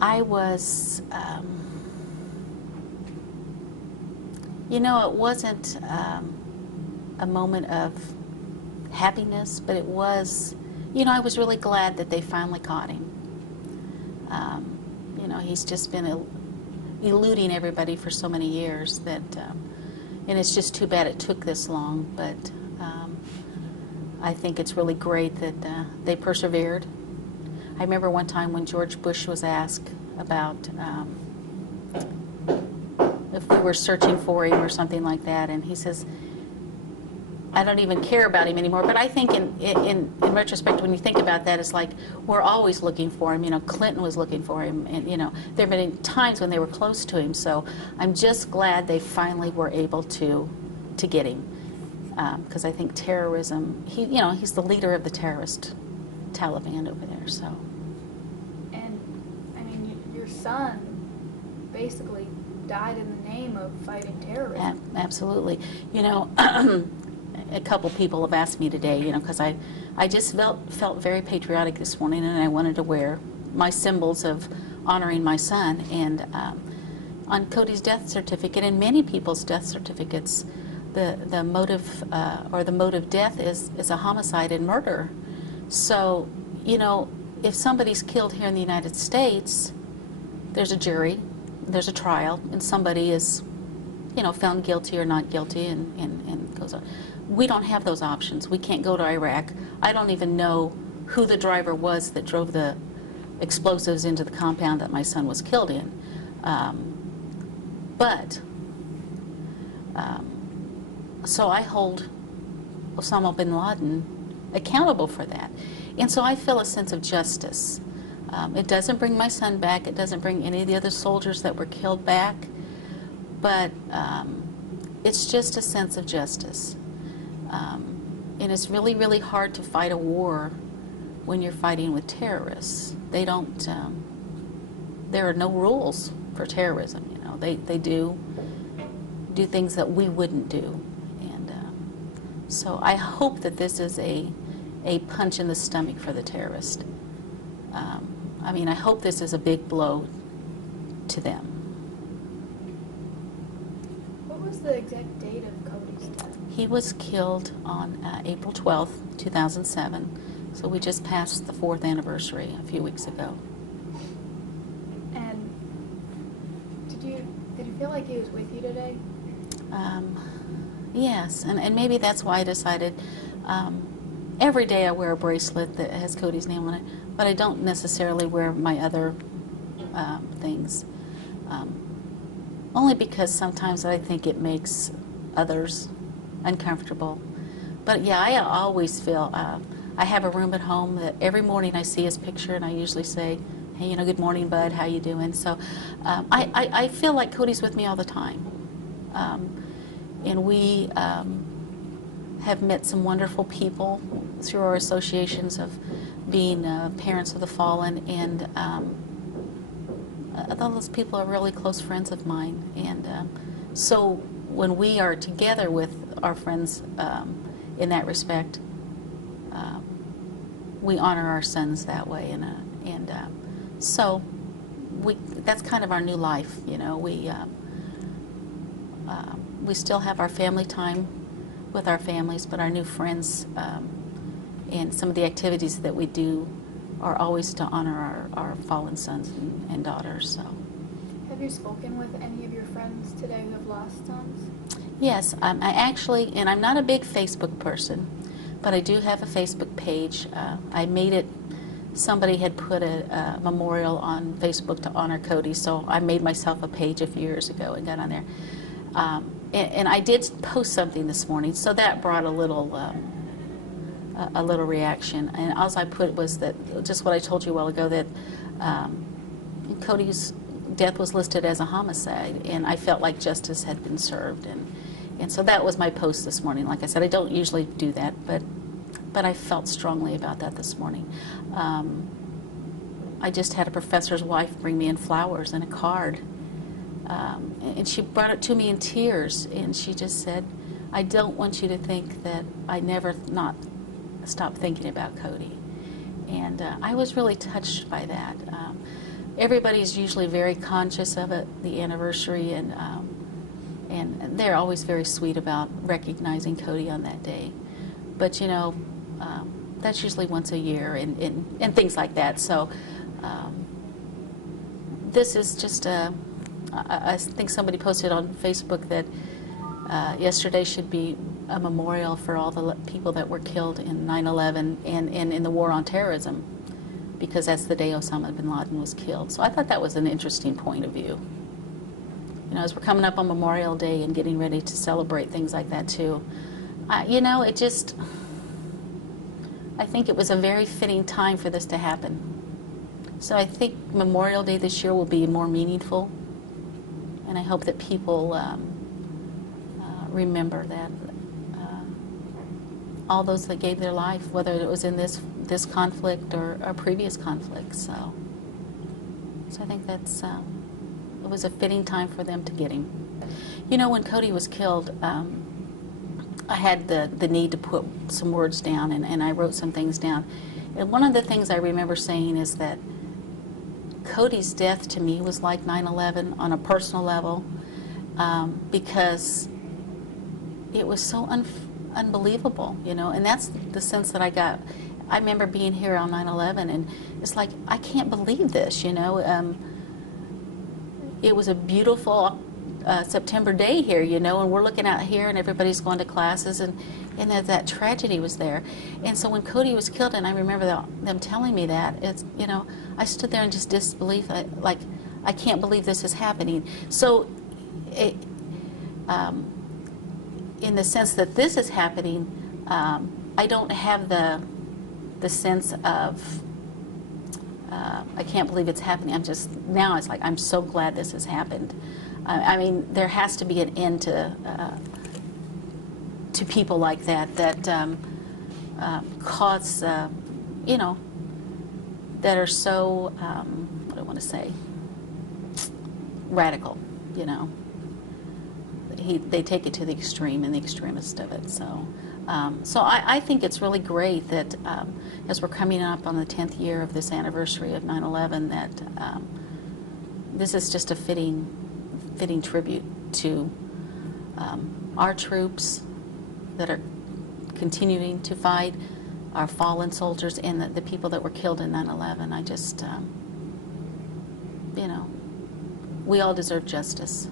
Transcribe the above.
I was, you know, it wasn't a moment of happiness, but it was, you know, I was really glad that they finally caught him. You know, he's just been eluding everybody for so many years that, and it's just too bad it took this long, but I think it's really great that they persevered. I remember one time when George Bush was asked about if we were searching for him or something like that, and he says, I don't even care about him anymore. But I think in retrospect, when you think about that, it's like we're always looking for him. You know, Clinton was looking for him, and you know, there have been times when they were close to him. So I'm just glad they finally were able to get him, because I think terrorism. You know, he's the leader of the terrorist Taliban over there. So. And I mean, your son basically died in the name of fighting terrorism. Absolutely. You know. A couple people have asked me today, you know, because I just felt very patriotic this morning, and I wanted to wear my symbols of honoring my son. And on Cody's death certificate, and many people's death certificates, the motive or the mode of death is a homicide and murder. So, you know, if somebody's killed here in the United States, there's a jury, there's a trial, and somebody is, you know, found guilty or not guilty, and goes on. We don't have those options. We can't go to Iraq. I don't even know who the driver was that drove the explosives into the compound that my son was killed in. So I hold Osama bin Laden accountable for that. And so I feel a sense of justice. It doesn't bring my son back. It doesn't bring any of the other soldiers that were killed back. But it's just a sense of justice. And it's really, really hard to fight a war when you're fighting with terrorists. They don't, there are no rules for terrorism, you know. They do things that we wouldn't do. And so I hope that this is a punch in the stomach for the terrorist. I mean, I hope this is a big blow to them. What was the exact date of Cody's death? He was killed on April 12th, 2007. So we just passed the 4th anniversary a few weeks ago. And did you feel like he was with you today? Yes, and maybe that's why I decided every day I wear a bracelet that has Cody's name on it, but I don't necessarily wear my other things. Only because sometimes I think it makes others uncomfortable. But yeah, I always feel, I have a room at home that every morning I see his picture, and I usually say, hey, you know, good morning, bud, how you doing? So I feel like Cody's with me all the time. And we have met some wonderful people through our associations of being parents of the fallen, and those people are really close friends of mine. And so when we are together with our friends in that respect, we honor our sons that way, and so that's kind of our new life, you know. We still have our family time with our families, but our new friends and some of the activities that we do are always to honor our fallen sons and daughters. So. Have you spoken with any of your friends today who have lost sons? Yes, I actually, and I'm not a big Facebook person, but I do have a Facebook page. I made it, somebody had put a memorial on Facebook to honor Cody, so I made myself a page a few years ago and got on there. And I did post something this morning, so that brought a little reaction. And all I put was that, just what I told you a while ago, that Cody's death was listed as a homicide, and I felt like justice had been served. And so that was my post this morning. Like I said, I don't usually do that, but I felt strongly about that this morning. I just had a professor's wife bring me in flowers and a card. And she brought it to me in tears, and she just said, I don't want you to think that I never not stopped thinking about Cody. And I was really touched by that. everybody's usually very conscious of it, the anniversary, and they're always very sweet about recognizing Cody on that day. But you know, that's usually once a year, and things like that. So this is just I think somebody posted on Facebook that yesterday should be a memorial for all the people that were killed in 9/11 and in the war on terrorism, because that's the day Osama bin Laden was killed. So I thought that was an interesting point of view. You know, as we're coming up on Memorial Day and getting ready to celebrate things like that too, you know, I think it was a very fitting time for this to happen. So I think Memorial Day this year will be more meaningful, and I hope that people remember that all those that gave their life, whether it was in this conflict or previous conflicts. So I think that's it was a fitting time for them to get him. You know, when Cody was killed, I had the need to put some words down, and I wrote some things down. And one of the things I remember saying is that Cody's death to me was like 9/11 on a personal level, because it was so unbelievable, you know, and that's the sense that I got. I remember being here on 9/11, and it's like, I can't believe this, you know. It was a beautiful September day here, you know, and we're looking out here, and everybody's going to classes, and that tragedy was there. And so when Cody was killed, and I remember them telling me that, it's, you know, I stood there in just disbelief, like, I can't believe this is happening. So in the sense that this is happening, I don't have the sense of I can't believe it's happening. I'm just, now it's like, I'm so glad this has happened. I mean, there has to be an end to people like that cause, you know, that are so, what do I want to say, radical, you know. They take it to the extreme, and the extremist of it. So I think it's really great that as we're coming up on the 10th year of this anniversary of 9/11, that this is just a fitting tribute to our troops that are continuing to fight, our fallen soldiers, and the people that were killed in 9/11. I just, you know, we all deserve justice.